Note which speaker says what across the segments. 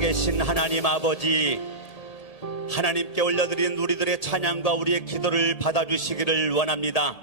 Speaker 1: 살아계신 하나님 아버지 하나님께 올려드린 우리들의 찬양과 우리의 기도를 받아주시기를 원합니다.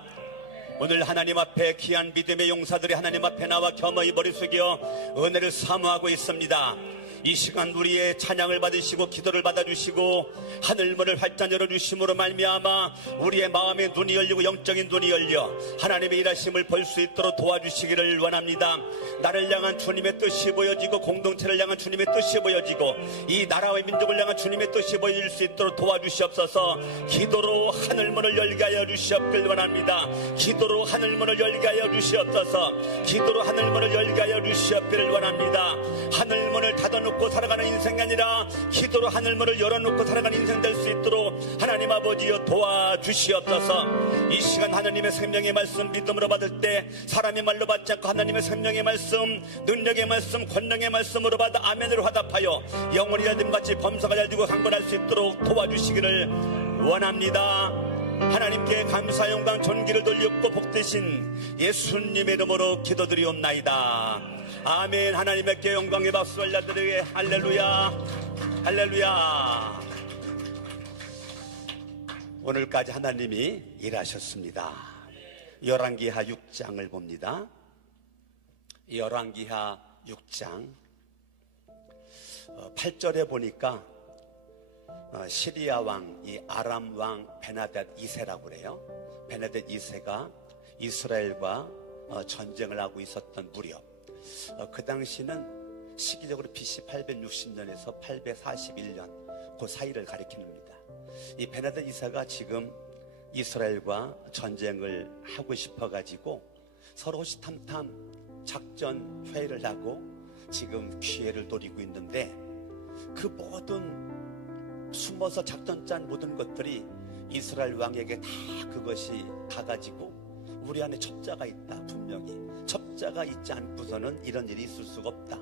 Speaker 1: 오늘 하나님 앞에 귀한 믿음의 용사들이 하나님 앞에 나와 겸허히 머리 숙여 은혜를 사모하고 있습니다. 이 시간 우리의 찬양을 받으시고 기도를 받아주시고 하늘문을 활짝 열어주심으로 말미암아 우리의 마음의 눈이 열리고 영적인 눈이 열려 하나님의 일하심을 볼 수 있도록 도와주시기를 원합니다. 나를 향한 주님의 뜻이 보여지고 공동체를 향한 주님의 뜻이 보여지고 이 나라와 민족을 향한 주님의 뜻이 보여질 수 있도록 도와주시옵소서 기도로 하늘문을 열게 하여 주시옵길 원합니다. 기도로 하늘문을 열게 하여 주시옵소서 기도로 하늘문을 열게 하여 주시옵기를 원합니다. 하늘문을 닫아놓 고 살아가는 인생이 아니라 기도로 하늘문을 열어놓고 살아가는 인생 될 수 있도록 하나님 아버지여 도와주시옵소서. 이 시간 하나님의 생명의 말씀 믿음으로 받을 때 사람의 말로 받지 않고 하나님의 생명의 말씀 능력의 말씀 권능의 말씀으로 받아 아멘으로 화답하여 영원히 야됨같이 범사가 잘 되고 강건할 수 있도록 도와주시기를 원합니다 하나님께 감사 영광 존귀를 돌렸고 복되신 예수님의 이름으로 기도드리옵나이다. 아멘. 하나님께 영광의 박수 올려드리게. 할렐루야. 할렐루야. 오늘까지 하나님이 일하셨습니다. 열왕기하 6장을 봅니다. 열왕기하 6장. 8절에 보니까 어, 시리아 왕, 이 아람 왕 베나댓 2세라고 그래요. 베나댓 2세가 이스라엘과 어, 전쟁을 하고 있었던 무렵. 어, 그 당시는 시기적으로 BC 860년에서 841년 그 사이를 가리킵니다. 이 베나댓 2세가 지금 이스라엘과 전쟁을 하고 싶어 가지고 서로 호시탐탐 작전 회의를 하고 지금 기회를 노리고 있는데 그 모든 숨어서 작전 짠 모든 것들이 이스라엘 왕에게 다 그것이 가가지고 우리 안에 첩자가 있다 분명히. 첩자가 있지 않고서는 이런 일이 있을 수가 없다.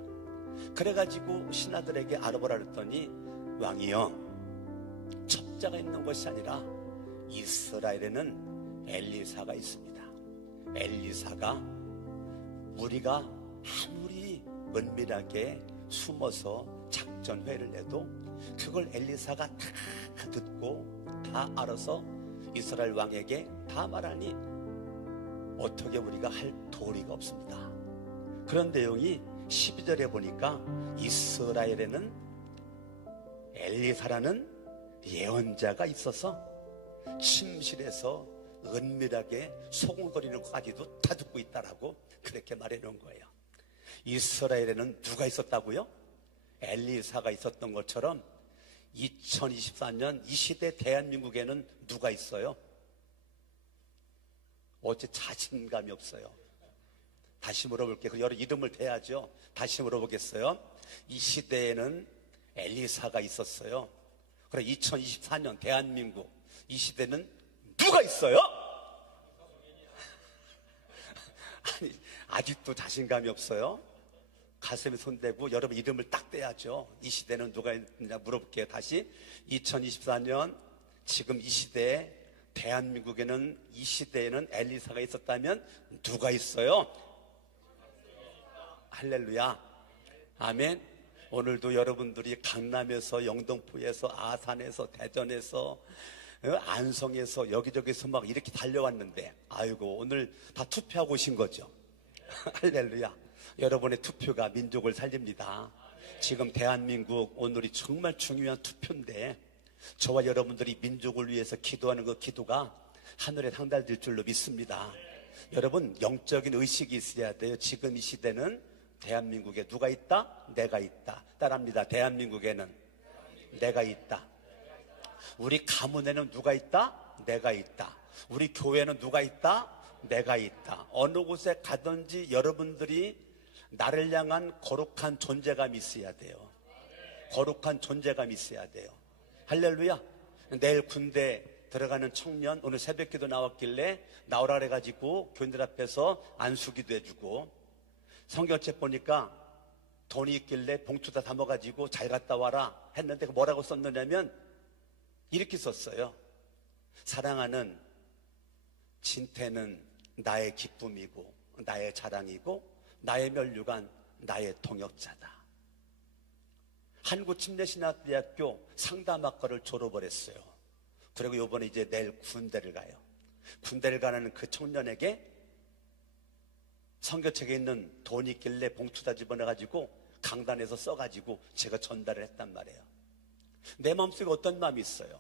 Speaker 1: 그래가지고 신하들에게 알아보라 그랬더니 왕이여 첩자가 있는 것이 아니라 이스라엘에는 엘리사가 있습니다. 엘리사가 우리가 아무리 은밀하게 숨어서 작전 회를 내도 그걸 엘리사가 다 듣고 다 알아서 이스라엘 왕에게 다 말하니 어떻게 우리가 할 도리가 없습니다. 그런 내용이 12절에 보니까 이스라엘에는 엘리사라는 예언자가 있어서 침실에서 은밀하게 소곤거리는 것까지도 다 듣고 있다라고 그렇게 말해 놓은 거예요. 이스라엘에는 누가 있었다고요? 엘리사가 있었던 것처럼 2024년 이 시대 대한민국에는 누가 있어요? 어째 자신감이 없어요. 다시 물어볼게요. 그 여러 이름을 대야죠. 다시 물어보겠어요. 이 시대에는 엘리사가 있었어요. 그래 2024년 대한민국 이 시대는 누가 있어요? 아니 아직도 자신감이 없어요. 가슴에 손대고 여러분 이름을 딱 떼야죠. 이 시대는 누가 있느냐 물어볼게요. 다시 2024년 지금 이 시대에 대한민국에는 이 시대에는 엘리사가 있었다면 누가 있어요? 할렐루야. 아멘. 오늘도 여러분들이 강남에서 영등포에서 아산에서 대전에서 어, 안성에서 여기저기서 막 이렇게 달려왔는데 아이고 오늘 다 투표하고 오신 거죠. 할렐루야. 여러분의 투표가 민족을 살립니다. 지금 대한민국 오늘이 정말 중요한 투표인데 저와 여러분들이 민족을 위해서 기도하는 그 기도가 하늘에 상달될 줄로 믿습니다. 여러분 영적인 의식이 있어야 돼요. 지금 이 시대는 대한민국에 누가 있다? 내가 있다. 따라합니다. 대한민국에는 내가 있다. 우리 가문에는 누가 있다? 내가 있다. 우리 교회는 누가 있다? 내가 있다. 어느 곳에 가든지 여러분들이 나를 향한 거룩한 존재감이 있어야 돼요. 거룩한 존재감이 있어야 돼요. 할렐루야. 내일 군대 들어가는 청년 오늘 새벽 기도 나왔길래 나오라 그래가지고 교인들 앞에서 안수기도 해주고 성경책 보니까 돈이 있길래 봉투 다 담아가지고 잘 갔다 와라 했는데 그 뭐라고 썼느냐면 이렇게 썼어요. 사랑하는 진태는 나의 기쁨이고 나의 자랑이고 나의 멸류관 나의 통역자다. 한국 침례신학대학교 상담학과를 졸업을 했어요. 그리고 요번에 이제 내일 군대를 가요. 군대를 가는 그 청년에게 성교책에 있는 돈이 있길래 봉투 다 집어넣어가지고 강단에서 써가지고 제가 전달을 했단 말이에요. 내 마음속에 어떤 마음이 있어요?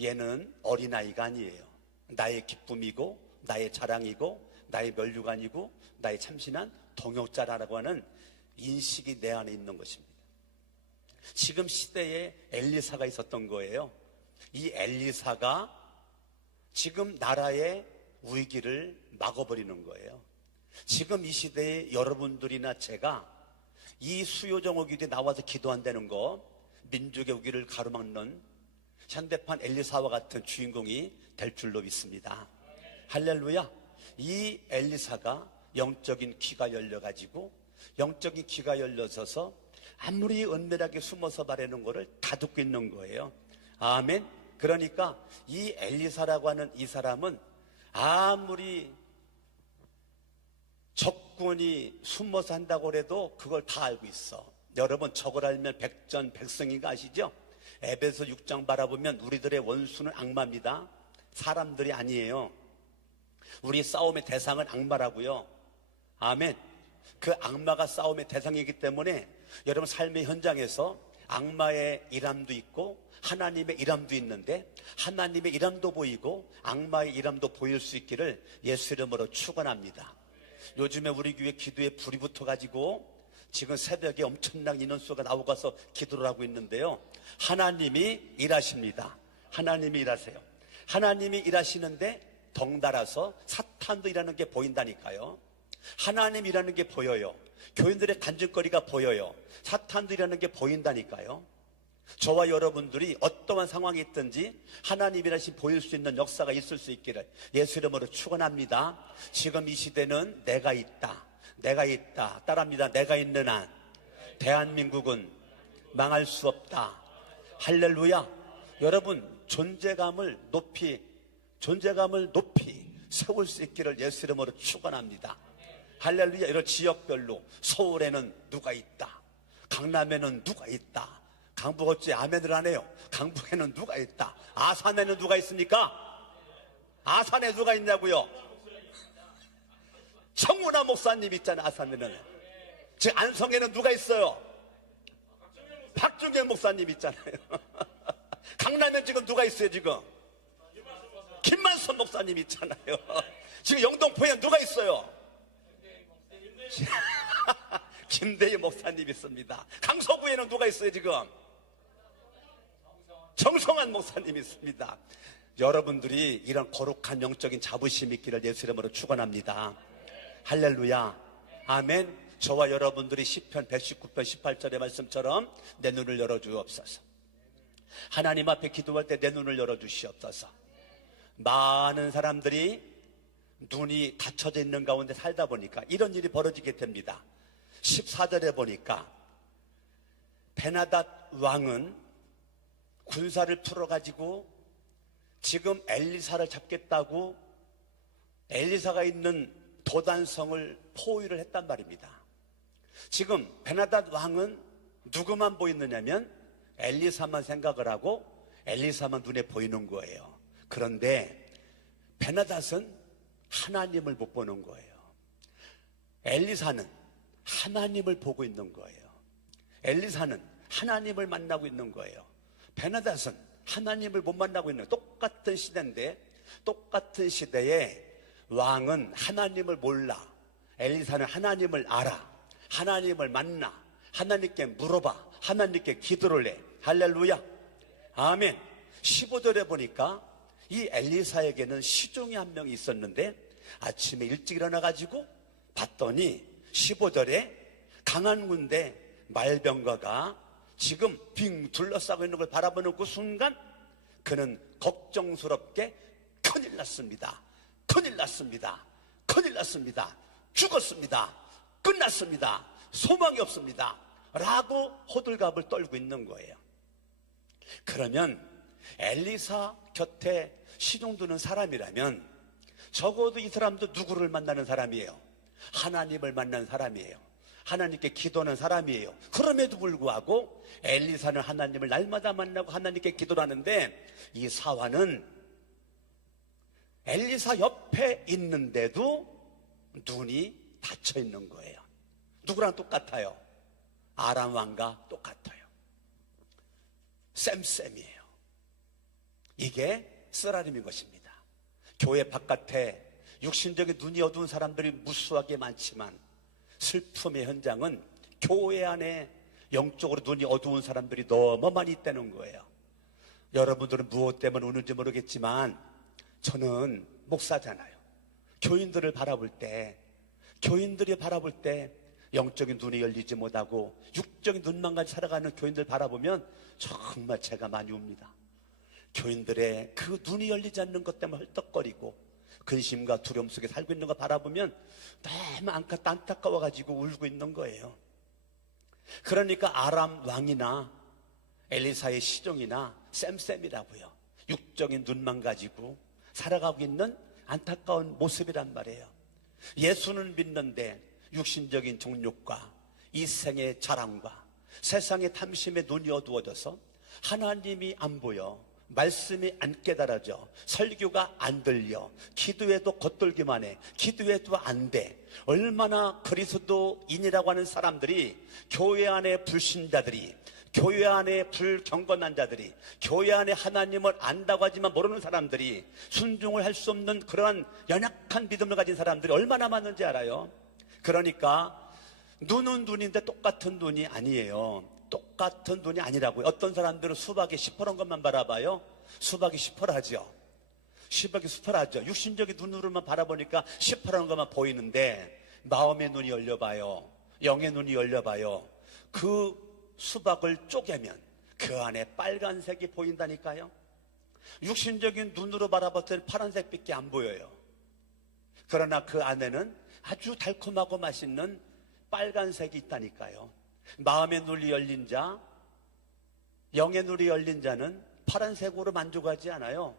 Speaker 1: 얘는 어린아이가 아니에요. 나의 기쁨이고, 나의 자랑이고, 나의 멸류관이고, 나의 참신한 동역자라고 하는 인식이 내 안에 있는 것입니다. 지금 시대에 엘리사가 있었던 거예요. 이 엘리사가 지금 나라의 위기를 막아버리는 거예요. 지금 이 시대에 여러분들이나 제가 이 수요정 오기도에 나와서 기도한다는 거 민족의 위기를 가로막는 현대판 엘리사와 같은 주인공이 될 줄로 믿습니다. 할렐루야. 이 엘리사가 영적인 귀가 열려가지고 영적인 귀가 열려서서 아무리 은밀하게 숨어서 바라는 거를 다 듣고 있는 거예요. 아멘. 그러니까 이 엘리사라고 하는 이 사람은 아무리 적군이 숨어서 한다고 해도 그걸 다 알고 있어. 여러분 저걸 알면 백전 백성인가 아시죠? 에베소 6장 바라보면 우리들의 원수는 악마입니다. 사람들이 아니에요. 우리 싸움의 대상은 악마라고요. 아멘. 그 악마가 싸움의 대상이기 때문에 여러분 삶의 현장에서 악마의 일함도 있고 하나님의 일함도 있는데 하나님의 일함도 보이고 악마의 일함도 보일 수 있기를 예수 이름으로 축원합니다. 요즘에 우리 교회 기도에 불이 붙어 가지고 지금 새벽에 엄청난 인원수가 나오고서 기도를 하고 있는데요. 하나님이 일하십니다. 하나님이 일하세요. 하나님이 일하시는데 덩달아서 사탄도 일하는 게 보인다니까요. 하나님 일하는 게 보여요. 교인들의 간증거리가 보여요. 사탄도 일하는 게 보인다니까요. 저와 여러분들이 어떠한 상황이 있든지 하나님이라시 보일 수 있는 역사가 있을 수 있기를 예수 이름으로 축원합니다. 지금 이 시대는 내가 있다. 내가 있다. 따라합니다. 내가 있는 한 대한민국은 망할 수 없다. 할렐루야. 여러분 존재감을 높이 존재감을 높이 세울 수 있기를 예수 이름으로 축원합니다. 할렐루야. 이런 지역별로 서울에는 누가 있다. 강남에는 누가 있다. 강북 어찌 아멘을 안 해요. 강북에는 누가 있다. 아산에는 누가 있습니까? 아산에 누가 있냐고요? 청문화 목사님 있잖아 아산에는. 제 안성에는 누가 있어요? 박준경 목사님 있잖아요. 강남에 지금 누가 있어요 지금? 김만선 목사님 있잖아요. 지금 영동포에 누가 있어요? 김대희 목사님 있습니다. 강서구에는 누가 있어요 지금? 정성한 목사님 있습니다. 여러분들이 이런 거룩한 영적인 자부심 있기를 예수 이름으로 축원합니다. 할렐루야. 아멘. 저와 여러분들이 시편 119편 18절의 말씀처럼 내 눈을 열어 주옵소서. 하나님 앞에 기도할 때 내 눈을 열어 주시옵소서. 많은 사람들이 눈이 닫혀져 있는 가운데 살다 보니까 이런 일이 벌어지게 됩니다. 14절에 보니까 베나닷 왕은 군사를 풀어가지고 지금 엘리사를 잡겠다고 엘리사가 있는 도단성을 포위를 했단 말입니다. 지금 베나닷 왕은 누구만 보이느냐면 엘리사만 생각을 하고 엘리사만 눈에 보이는 거예요. 그런데 베나닷은 하나님을 못 보는 거예요. 엘리사는 하나님을 보고 있는 거예요. 엘리사는 하나님을 만나고 있는 거예요. 베나닷은 하나님을 못 만나고 있는 똑같은 시대인데 똑같은 시대에 왕은 하나님을 몰라. 엘리사는 하나님을 알아. 하나님을 만나. 하나님께 물어봐. 하나님께 기도를 해. 할렐루야. 아멘. 15절에 보니까 이 엘리사에게는 시종이 한 명이 있었는데 아침에 일찍 일어나가지고 봤더니 15절에 강한 군대 말병가가 지금 빙 둘러싸고 있는 걸 바라보는 그 순간 그는 걱정스럽게 큰일 났습니다. 큰일 났습니다. 큰일 났습니다. 죽었습니다. 끝났습니다. 소망이 없습니다. 라고 호들갑을 떨고 있는 거예요. 그러면 엘리사 곁에 시동 드는 사람이라면 적어도 이 사람도 누구를 만나는 사람이에요? 하나님을 만난 사람이에요. 하나님께 기도하는 사람이에요. 그럼에도 불구하고 엘리사는 하나님을 날마다 만나고 하나님께 기도를 하는데 이 사화는 엘리사 옆에 있는데도 눈이 닫혀 있는 거예요. 누구랑 똑같아요? 아람 왕과 똑같아요. 쌤쌤이에요. 이게 쓰라림인 것입니다. 교회 바깥에 육신적인 눈이 어두운 사람들이 무수하게 많지만 슬픔의 현장은 교회 안에 영적으로 눈이 어두운 사람들이 너무 많이 있다는 거예요. 여러분들은 무엇 때문에 우는지 모르겠지만 저는 목사잖아요. 교인들을 바라볼 때, 교인들이 바라볼 때 영적인 눈이 열리지 못하고 육적인 눈만 가지 살아가는 교인들 바라보면 정말 제가 많이 웁니다. 교인들의 그 눈이 열리지 않는 것 때문에 헐떡거리고 근심과 두려움 속에 살고 있는 거 바라보면 너무 안타- 안타까워가지고 울고 있는 거예요. 그러니까 아람 왕이나 엘리사의 시종이나 쌤쌤이라고요. 육적인 눈만 가지고 살아가고 있는 안타까운 모습이란 말이에요. 예수는 믿는데 육신적인 정욕과 이 생의 자랑과 세상의 탐심에 눈이 어두워져서 하나님이 안 보여 말씀이 안 깨달아져. 설교가 안 들려. 기도해도 겉돌기만 해. 기도해도 안 돼. 얼마나 그리스도인이라고 하는 사람들이 교회 안에 불신자들이 교회 안에 불경건한 자들이 교회 안에 하나님을 안다고 하지만 모르는 사람들이 순종을 할 수 없는 그러한 연약한 믿음을 가진 사람들이 얼마나 많은지 알아요? 그러니까 눈은 눈인데 똑같은 눈이 아니에요. 똑같은 눈이 아니라고요. 어떤 사람들은 수박이 시퍼런 것만 바라봐요. 수박이 시퍼하죠. 수박이 시퍼하죠. 육신적인 눈으로만 바라보니까 시퍼런 것만 보이는데 마음의 눈이 열려봐요. 영의 눈이 열려봐요. 그 수박을 쪼개면 그 안에 빨간색이 보인다니까요. 육신적인 눈으로 바라봤을 때 파란색밖에 안 보여요. 그러나 그 안에는 아주 달콤하고 맛있는 빨간색이 있다니까요. 마음의 눈이 열린 자, 영의 눈이 열린 자는 파란색으로 만족하지 않아요.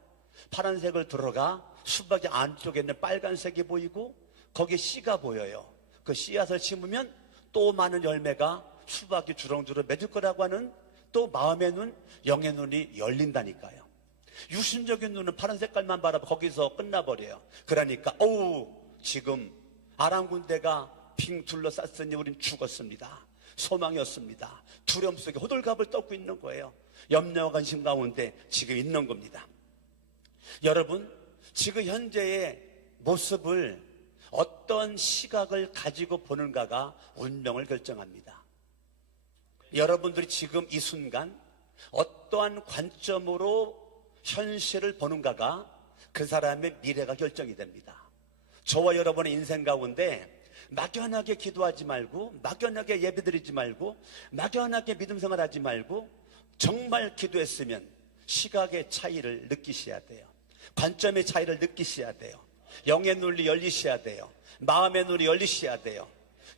Speaker 1: 파란색을 들어가 수박의 안쪽에 있는 빨간색이 보이고 거기에 씨가 보여요. 그 씨앗을 심으면 또 많은 열매가 수박이 주렁주렁 맺을 거라고 하는 또 마음의 눈, 영의 눈이 열린다니까요. 육신적인 눈은 파란 색깔만 바라보 거기서 끝나버려요. 그러니까 어우 지금 아람 군대가 빙 둘러쌌으니 우린 죽었습니다. 소망이었습니다. 두려움 속에 호들갑을 떨고 있는 거예요. 염려와 관심 가운데 지금 있는 겁니다. 여러분 지금 현재의 모습을 어떤 시각을 가지고 보는가가 운명을 결정합니다. 여러분들이 지금 이 순간 어떠한 관점으로 현실을 보는가가 그 사람의 미래가 결정이 됩니다. 저와 여러분의 인생 가운데 막연하게 기도하지 말고 막연하게 예배드리지 말고 막연하게 믿음 생활하지 말고 정말 기도했으면 시각의 차이를 느끼셔야 돼요. 관점의 차이를 느끼셔야 돼요. 영의 눈이 열리셔야 돼요. 마음의 눈이 열리셔야 돼요.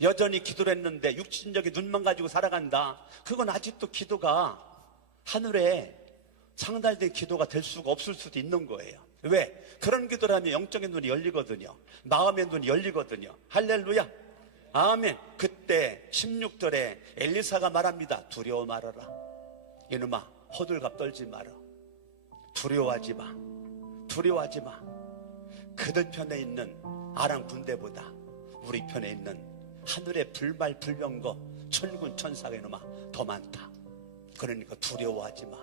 Speaker 1: 여전히 기도를 했는데 육신적인 눈만 가지고 살아간다. 그건 아직도 기도가 하늘에 상달된 기도가 될 수가 없을 수도 있는 거예요. 왜? 그런 기도를 하면 영적인 눈이 열리거든요. 마음의 눈이 열리거든요. 할렐루야. 아멘. 그때 16절에 엘리사가 말합니다. 두려워 말아라. 이놈아, 호들갑 떨지 마라. 두려워하지 마. 두려워하지 마. 그들 편에 있는 아랑 군대보다 우리 편에 있는 하늘의 불말 불병거 천군 천사가 이놈아 더 많다. 그러니까 두려워하지 마.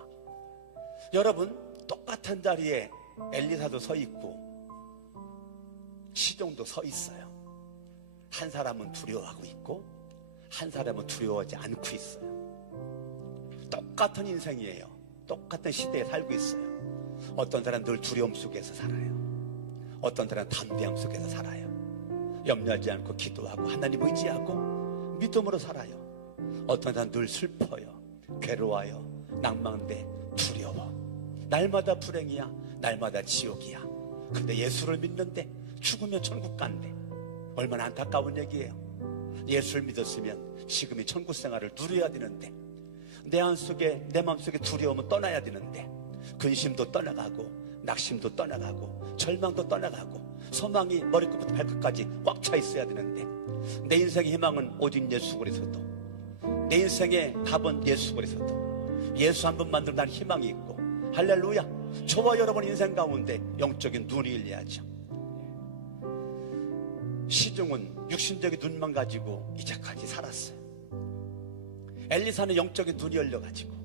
Speaker 1: 여러분 똑같은 자리에 엘리사도 서 있고 시종도 서 있어요. 한 사람은 두려워하고 있고 한 사람은 두려워하지 않고 있어요. 똑같은 인생이에요. 똑같은 시대에 살고 있어요. 어떤 사람은 늘 두려움 속에서 살아요. 어떤 사람은 담대함 속에서 살아요. 염려하지 않고 기도하고 하나님 의지하고 믿음으로 살아요. 어떤 사람은 늘 슬퍼요. 괴로워요. 낭만돼 두려워. 날마다 불행이야. 날마다 지옥이야. 근데 예수를 믿는데 죽으면 천국 간대. 얼마나 안타까운 얘기예요. 예수를 믿었으면 지금이 천국 생활을 누려야 되는데 내 안 속에 내 마음 속에 두려움은 떠나야 되는데 근심도 떠나가고 낙심도 떠나가고 절망도 떠나가고 소망이 머리끝부터 발끝까지 꽉 차 있어야 되는데 내 인생의 희망은 오직 예수 그리스도. 내 인생의 답은 예수 그리스도. 예수 한분 만들어 난 희망이 있고 할렐루야. 저와 여러분 인생 가운데 영적인 눈이 열려야죠. 시중은 육신적인 눈만 가지고 이제까지 살았어요. 엘리사는 영적인 눈이 열려가지고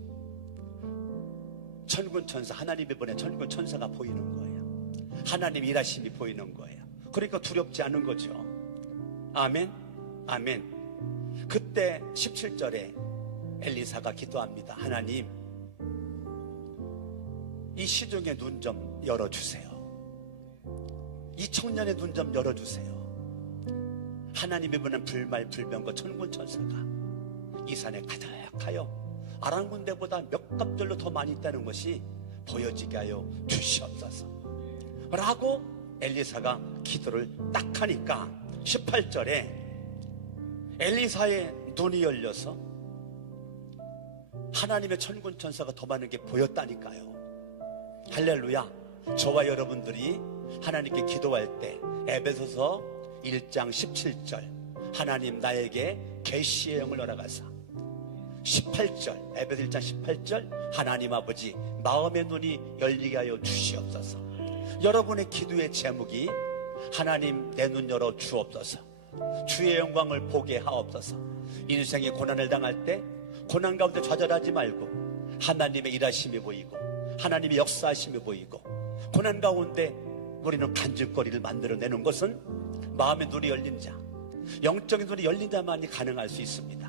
Speaker 1: 천군 천사 하나님이 보낸 천군 천사가 보이는 거예요. 하나님 일하심이 보이는 거예요. 그러니까 두렵지 않은 거죠. 아멘, 아멘. 그때 17절에 엘리사가 기도합니다. 하나님, 이 시중의 눈 좀 열어주세요. 이 청년의 눈 좀 열어주세요. 하나님이 보낸 불말 불병과 천군 천사가 이 산에 가득하여 아랑군대보다 몇 갑절로 더 많이 있다는 것이 보여지게 하여 주시옵소서. 라고 엘리사가 기도를 딱 하니까 18절에 엘리사의 눈이 열려서 하나님의 천군 천사가 더 많은 게 보였다니까요. 할렐루야. 저와 여러분들이 하나님께 기도할 때 에베소서 1장 17절 하나님 나에게 계시의 영을 허락하사. 18절 에베소 1장 18절 하나님 아버지 마음의 눈이 열리게 하여 주시옵소서. 여러분의 기도의 제목이 하나님 내 눈 열어 주옵소서. 주의 영광을 보게 하옵소서. 인생의 고난을 당할 때 고난 가운데 좌절하지 말고 하나님의 일하심이 보이고 하나님의 역사하심이 보이고 고난 가운데 우리는 간질거리를 만들어내는 것은 마음의 눈이 열린 자 영적인 눈이 열린 자만이 가능할 수 있습니다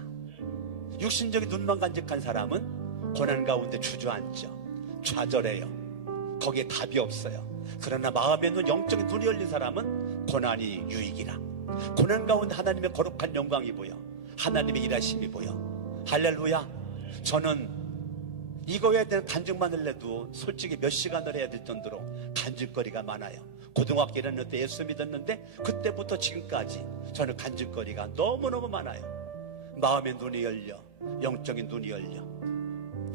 Speaker 1: 육신적인 눈만 간직한 사람은 고난 가운데 주저앉죠. 좌절해요. 거기에 답이 없어요. 그러나 마음의 눈, 영적인 눈이 열린 사람은 고난이 유익이라. 고난 가운데 하나님의 거룩한 영광이 보여. 하나님의 일하심이 보여. 할렐루야. 저는 이거에 대한 간증만을 해도 솔직히 몇 시간을 해야 될 정도로 간증거리가 많아요. 고등학교 1학년 때 예수 믿었는데 그때부터 지금까지 저는 간증거리가 너무너무 많아요. 마음의 눈이 열려 영적인 눈이 열려.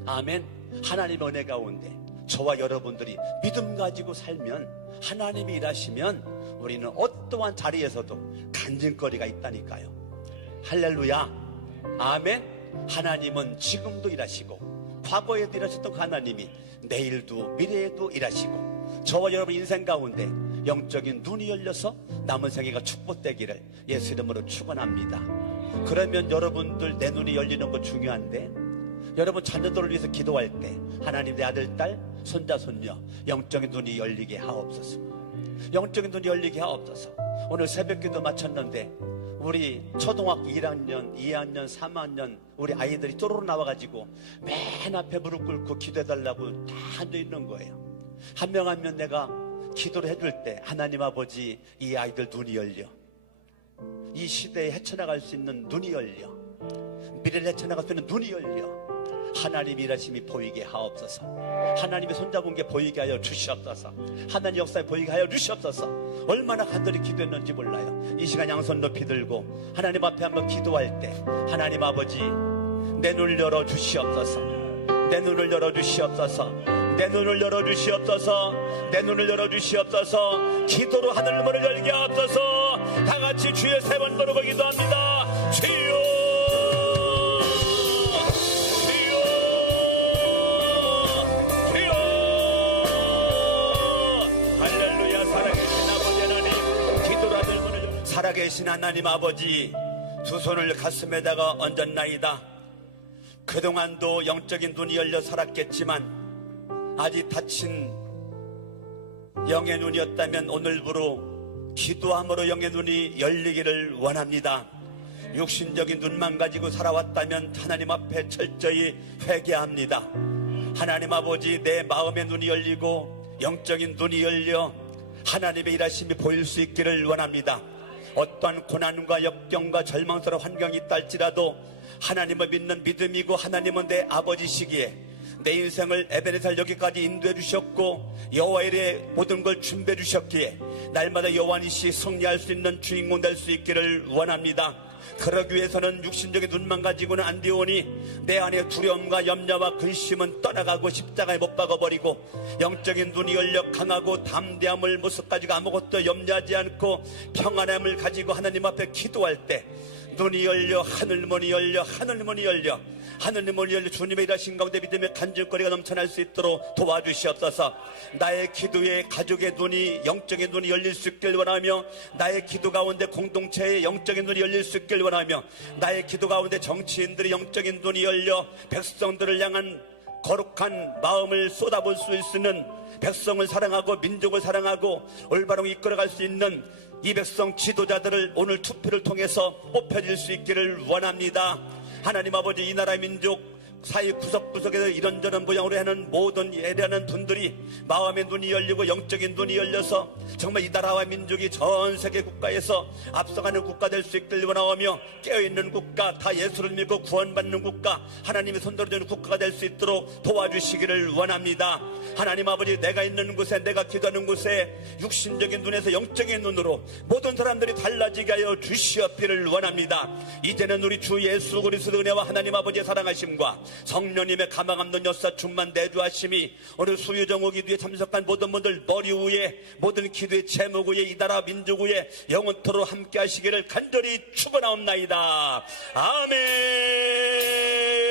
Speaker 1: 아멘. 하나님의 은혜 가운데 저와 여러분들이 믿음 가지고 살면 하나님이 일하시면 우리는 어떠한 자리에서도 간증거리가 있다니까요. 할렐루야. 아멘. 하나님은 지금도 일하시고 과거에도 일하셨던 그 하나님이 내일도 미래에도 일하시고 저와 여러분 인생 가운데 영적인 눈이 열려서 남은 생애가 축복되기를 예수 이름으로 축원합니다. 그러면 여러분들 내 눈이 열리는 거 중요한데 여러분 자녀들을 위해서 기도할 때 하나님 내 아들 딸 손자 손녀 영적인 눈이 열리게 하옵소서. 영적인 눈이 열리게 하옵소서. 오늘 새벽 기도 마쳤는데 우리 초등학교 1학년, 2학년, 3학년 우리 아이들이 쪼로로 나와가지고 맨 앞에 무릎 꿇고 기도해달라고 다 앉아 있는 거예요. 한 명 한 명 내가 기도를 해줄 때 하나님 아버지 이 아이들 눈이 열려. 이 시대에 헤쳐나갈 수 있는 눈이 열려. 미래를 헤쳐나갈 수 있는 눈이 열려. 하나님 일하심이 보이게 하옵소서. 하나님의 손잡은 게 보이게 하여 주시옵소서. 하나님 역사에 보이게 하여 주시옵소서. 얼마나 간절히 기도했는지 몰라요. 이 시간 양손 높이 들고 하나님 앞에 한번 기도할 때 하나님 아버지 내 눈을 열어 주시옵소서. 내 눈을 열어 주시옵소서. 내 눈을 열어 주시옵소서. 내 눈을 열어 주시옵소서. 기도로 하늘 문을 열게 하옵소서. 다 같이 주의 세 번 부르고 기도합니다. 주여! 살아계신 하나님 아버지 두 손을 가슴에다가 얹었나이다. 그동안도 영적인 눈이 열려 살았겠지만 아직 닫힌 영의 눈이었다면 오늘부로 기도함으로 영의 눈이 열리기를 원합니다. 육신적인 눈만 가지고 살아왔다면 하나님 앞에 철저히 회개합니다. 하나님 아버지 내 마음의 눈이 열리고 영적인 눈이 열려 하나님의 일하심이 보일 수 있기를 원합니다. 어떠한 고난과 역경과 절망스러운 환경이 있다 할지라도 하나님을 믿는 믿음이고 하나님은 내 아버지시기에 내 인생을 에베네살 여기까지 인도해 주셨고 여호와의 모든 걸 준비해 주셨기에 날마다 여호와니시 승리할 수 있는 주인공 될 수 있기를 원합니다. 그러기 위해서는 육신적인 눈만 가지고는 안 되오니 내 안에 두려움과 염려와 근심은 떠나가고 십자가에 못 박아버리고 영적인 눈이 열려 강하고 담대함을 모습 가지고 아무것도 염려하지 않고 평안함을 가지고 하나님 앞에 기도할 때 눈이 열려 하늘문이 열려 하늘문이 열려. 하늘문이 열려 주님의 일하신 가운데 믿음의 간절거리가 넘쳐날 수 있도록 도와주시옵소서. 나의 기도에 가족의 눈이 영적인 눈이 열릴 수 있길 원하며 나의 기도 가운데 공동체의 영적인 눈이 열릴 수 있길 원하며 나의 기도 가운데 정치인들의 영적인 눈이 열려 백성들을 향한 거룩한 마음을 쏟아볼 수 있는 백성을 사랑하고 민족을 사랑하고 올바로 이끌어갈 수 있는 이 백성 지도자들을 오늘 투표를 통해서 뽑혀질 수 있기를 원합니다. 하나님 아버지 이 나라 민족 사회 구석구석에서 이런저런 모양으로 하는 모든 예리하는 분들이 마음의 눈이 열리고 영적인 눈이 열려서 정말 이 나라와 민족이 전 세계 국가에서 앞서가는 국가 될 수 있길 원하오며 깨어있는 국가 다 예수를 믿고 구원받는 국가 하나님의 손들어주는 국가가 될 수 있도록 도와주시기를 원합니다. 하나님 아버지 내가 있는 곳에 내가 기도하는 곳에 육신적인 눈에서 영적인 눈으로 모든 사람들이 달라지게 하여 주시옵기를 원합니다. 이제는 우리 주 예수 그리스도 은혜와 하나님 아버지의 사랑하심과 성령님의 가망 없는 역사 충만 내주하심이 오늘 수유정오 기도에 참석한 모든 분들 머리 위에 모든 기도의 제목 위에 이 나라 민족 위에 영원토록 함께 하시기를 간절히 축원하옵나이다. 아멘